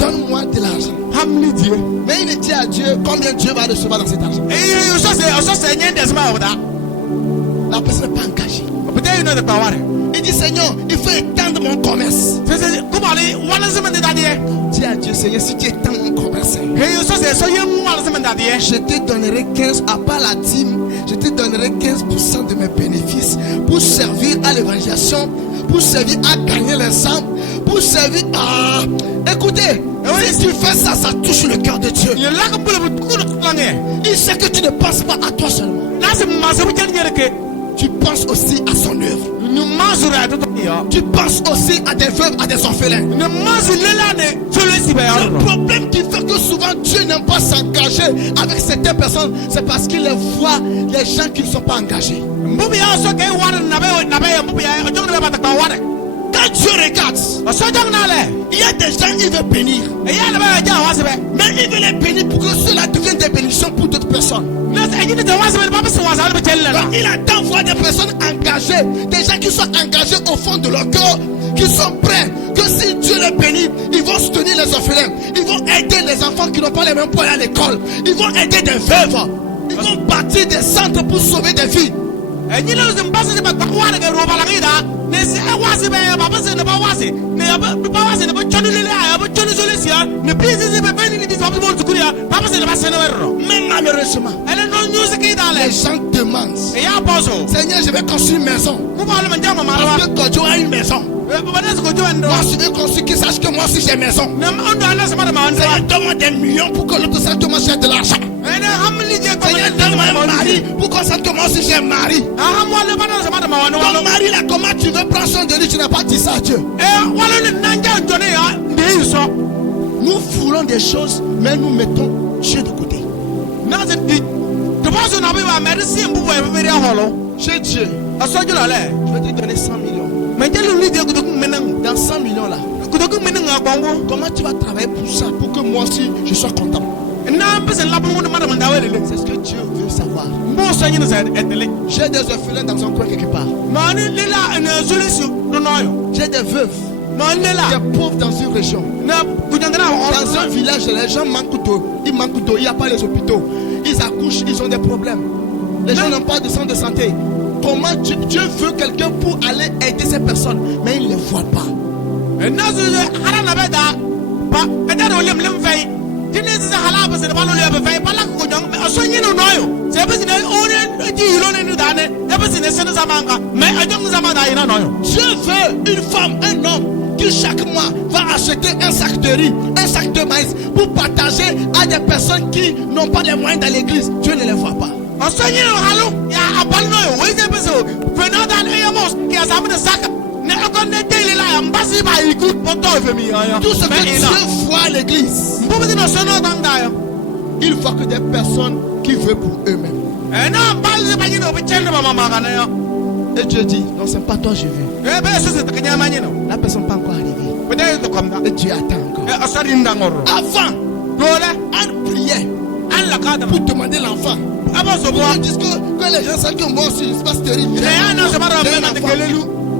donne-moi de l'argent. Mais il dit à Dieu combien Dieu va recevoir dans cet argent. La personne n'est pas engagée. Il dit Seigneur, il faut étendre mon commerce. Dis à Dieu Seigneur, si tu étends mon commerce, je te donnerai 15, à part la dîme, je te donnerai 15% de mes bénéfices pour servir à l'évangélisation, pour servir à gagner les âmes, pour servir à... Écoutez, si tu fais ça, ça touche le cœur de Dieu. Il sait que tu ne penses pas à toi seulement. Tu penses aussi à son œuvre. Tu penses aussi à des veuves, à des orphelins. Le problème qui fait que souvent Dieu n'aime pas s'engager avec certaines personnes, c'est parce qu'il voit les gens qui ne sont pas engagés. Quand Dieu regarde, il y a des gens qui veulent bénir, mais il veut les bénir pour que cela devienne des bénédictions pour d'autres personnes. Il attend voir des personnes engagées, des gens qui sont engagés au fond de leur cœur, qui sont prêts, que si Dieu les bénit, ils vont soutenir les orphelins, ils vont aider les enfants qui n'ont pas les mêmes points à l'école, ils vont aider des veuves, ils vont bâtir des centres pour sauver des vies. Mais malheureusement, les gens demandent Seigneur, je vais construire une maison. Parce que quand tu as une maison, moi je veux construire qu'ils sachent que moi aussi j'ai une maison. Seigneur, donne-moi des millions pour que l'autre sache que moi j'ai de l'argent. Seigneur, donne-moi un mari pour qu'on sache que moi aussi j'ai un mari. Ton mari là, comment tu veux prendre soin de lui? Tu n'as pas dit ça à Dieu. Nous voulons des choses, mais nous mettons Dieu de côté. Chez Dieu, je vais te donner 100 millions. Dans 100 millions là, comment tu vas travailler pour ça, pour que moi aussi je sois content? C'est ce que Dieu veut savoir. J'ai des orphelins dans un coin quelque part. J'ai des veuves, des pauvres dans une région. Dans un village, les gens manquent d'eau. Ils manquent d'eau, il n'y a pas les hôpitaux. Ils accouchent, ils ont des problèmes. Les gens n'ont pas de centre de santé. Comment Dieu veut quelqu'un pour aller aider ces personnes, mais il ne les voit pas. Dieu veut une femme, un homme qui chaque mois va acheter un sac de riz, un sac de maïs pour partager à des personnes qui n'ont pas les moyens dans l'église. Dieu ne les voit pas. Tout ce que Dieu voit à l'église, il voit que des personnes qui veulent pour eux-mêmes. Et Dieu dit, non, c'est pas toi je veux. La personne n'est pas encore arrivée. Et Dieu attend encore. Avant, on priait pour demander l'enfant. Ils disent que les gens savent que moi aussi je suis pas stérile. Je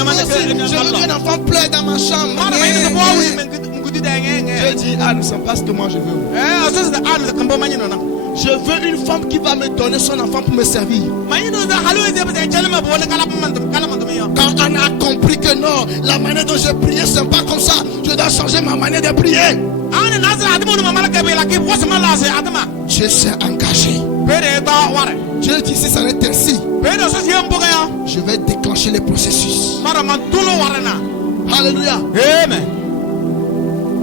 veux qu'un enfant pleure dans ma chambre. Dieu dit, ah, nous ne sommes pas ce que moi je veux. Je veux une femme qui va me donner son enfant pour me servir. Quand on a compris que non, la manière dont je priais, ce n'est pas comme ça, je dois changer ma manière de prier. Dieu s'est engagé. Dieu dit, si ça est ainsi, je vais déclencher les processus. Alléluia. Amen.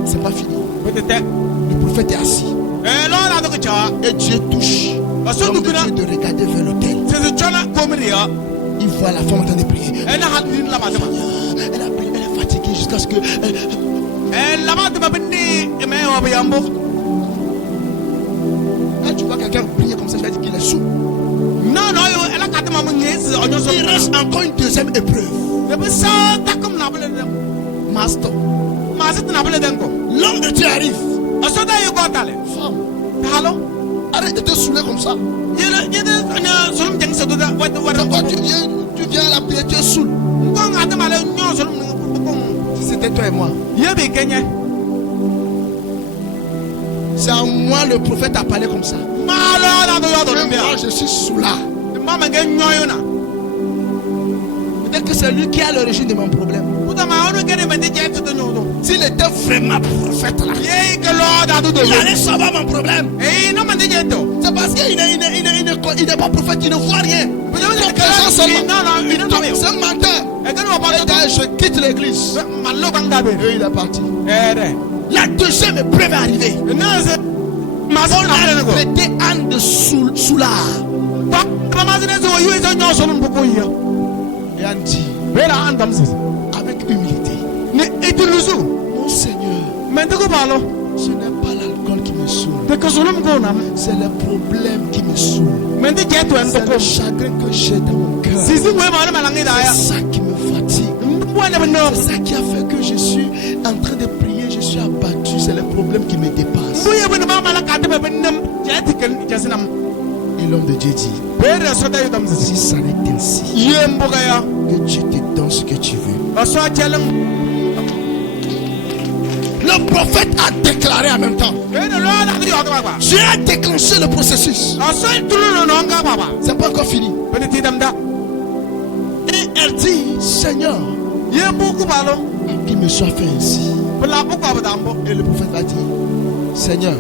C'est pas fini. Le prophète est assis. Et Dieu touche l'homme de Dieu de regarder vers l'autel. Il voit la femme en train de prier. Elle a prié, elle est fatiguée jusqu'à ce que quand tu vois quelqu'un prier comme ça, je vais dire qu'il est sourd. Il reste encore une deuxième épreuve. Master, l'homme de Dieu arrive. Femme, arrête de te saouler comme ça. Pourquoi tu viens à la prière, tu es saoul. Si c'était toi et moi, C'est à moi le prophète a parlé comme ça. Moi je suis sous là. Peut-être que c'est lui qui a l'origine de mon problème. S'il était vraiment prophète là, il allait savoir mon problème. C'est parce qu'il n'est pas prophète, il ne voit rien. C'est un menteur. Je quitte l'église. Et il est parti. La deuxième épreuve est arrivée. On a prêté Anne de Soula. Et Anne dit avec humilité, mon Seigneur, ce n'est pas l'alcool qui me saoule, c'est le problème qui me saoule. C'est le chagrin que j'ai dans mon cœur. C'est ça qui me fatigue. C'est ça qui a fait que je suis en train de prier, je suis abattu. C'est le problème qui me dépasse. Et l'homme de Dieu dit, si ça n'est ainsi, que tu te donnes ce que tu veux. Le prophète a déclaré en même temps. Dieu a déclenché le processus. C'est pas encore fini. Et elle dit, Seigneur, qu'il me soit fait ainsi. Et le prophète a dit, Seigneur,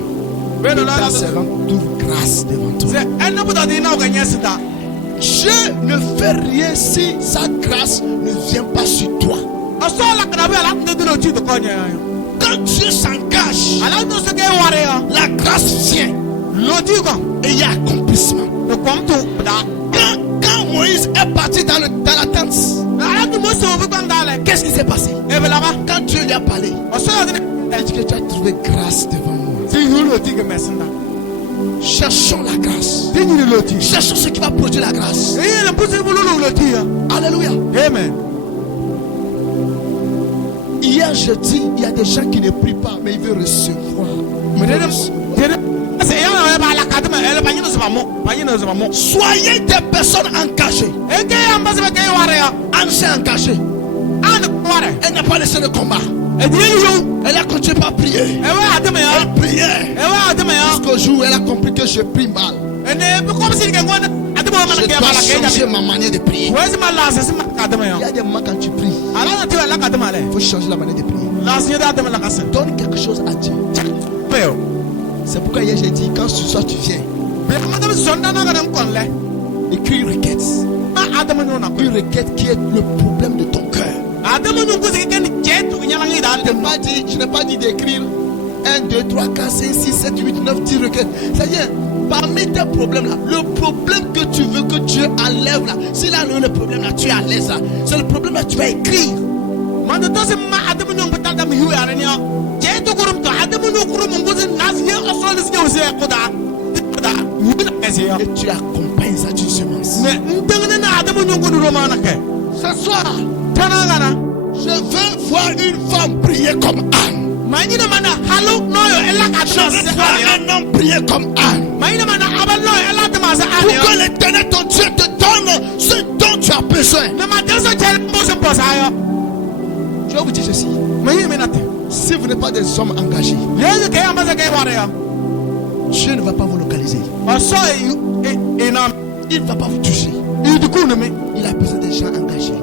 ta servante trouve grâce devant toi. Dieu ne fait rien si sa grâce ne vient pas sur toi. Quand Dieu s'engage, la grâce vient. Et il y a accomplissement. Quand Moïse est parti dans la tente, qu'est-ce qui s'est passé? Quand Dieu lui a parlé, il dit que tu as trouvé grâce devant moi. Cherchons la grâce. Cherchons ce qui va produire la grâce. Alléluia. Amen. Hier je dis, il y a des gens qui ne prient pas, mais ils veulent recevoir. Soyez des personnes engagées. Anne s'est engagée. Elle n'a pas laissé le combat. Elle a continué par prier. Elle priait. Jusqu'au jour où elle a compris que je prie mal. Je dois changer ma manière de prier. Il y a des moments quand tu pries, il faut changer la manière de prier. Donne quelque chose à Dieu. C'est pourquoi hier j'ai dit, quand ce soir tu viens, écris une requête. Une requête qui est le problème de ton cœur. Je n'ai pas dit d'écrire 1, 2, 3, 4, 5, 6, 7, 8, 9, 10 requêtes. C'est-à-dire, parmi tes problèmes là, le problème que tu veux que Dieu enlève là, s'il a le problème là, tu es à l'aise là. C'est le problème là, tu vas écrire. Et tu accompagnes ça d'une semence. Ce soir, je veux voir une femme prier comme Anne. Je veux voir un homme prier comme Anne. Pour que l'Éternel ton Dieu te donne ce dont tu as besoin. Je vais vous dire ceci. Si vous n'êtes pas des hommes engagés, Dieu ne va pas vous localiser. Il ne va pas vous toucher. Il a besoin des gens engagés.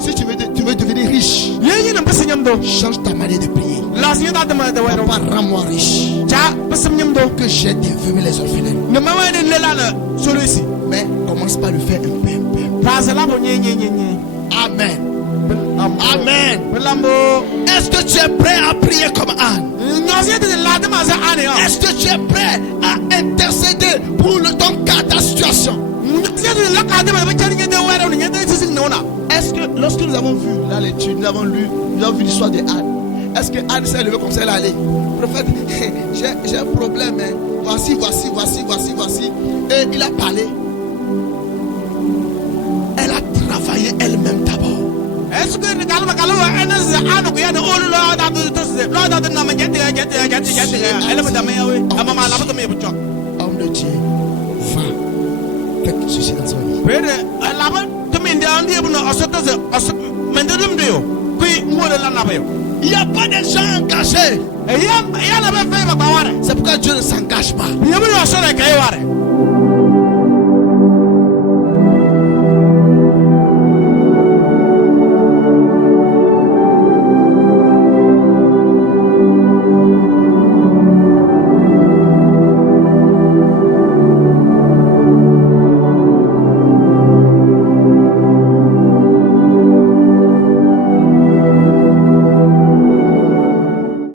Si tu veux devenir riche, change ta manière de prier. Papa, rends-moi riche, que j'aide et veuve les orphelins. Mais commence par le faire un peu. Amen. Amen. Est-ce que tu es prêt à prier comme Anne? Est-ce que tu es prêt à intercéder pour ton cas, ta situation? Est-ce que lorsque nous avons vu la lecture, nous avons vu l'histoire de Anne, est-ce que Anne s'est levée comme ça, elle allait? Prophète, j'ai un problème, hein. Voici. Et il a parlé. Elle a travaillé elle-même d'abord. Est-ce que homme de Dieu, va, faites ceci dans son vie. Il n'y a pas de gens engagés C'est pourquoi Dieu ne s'engage pas.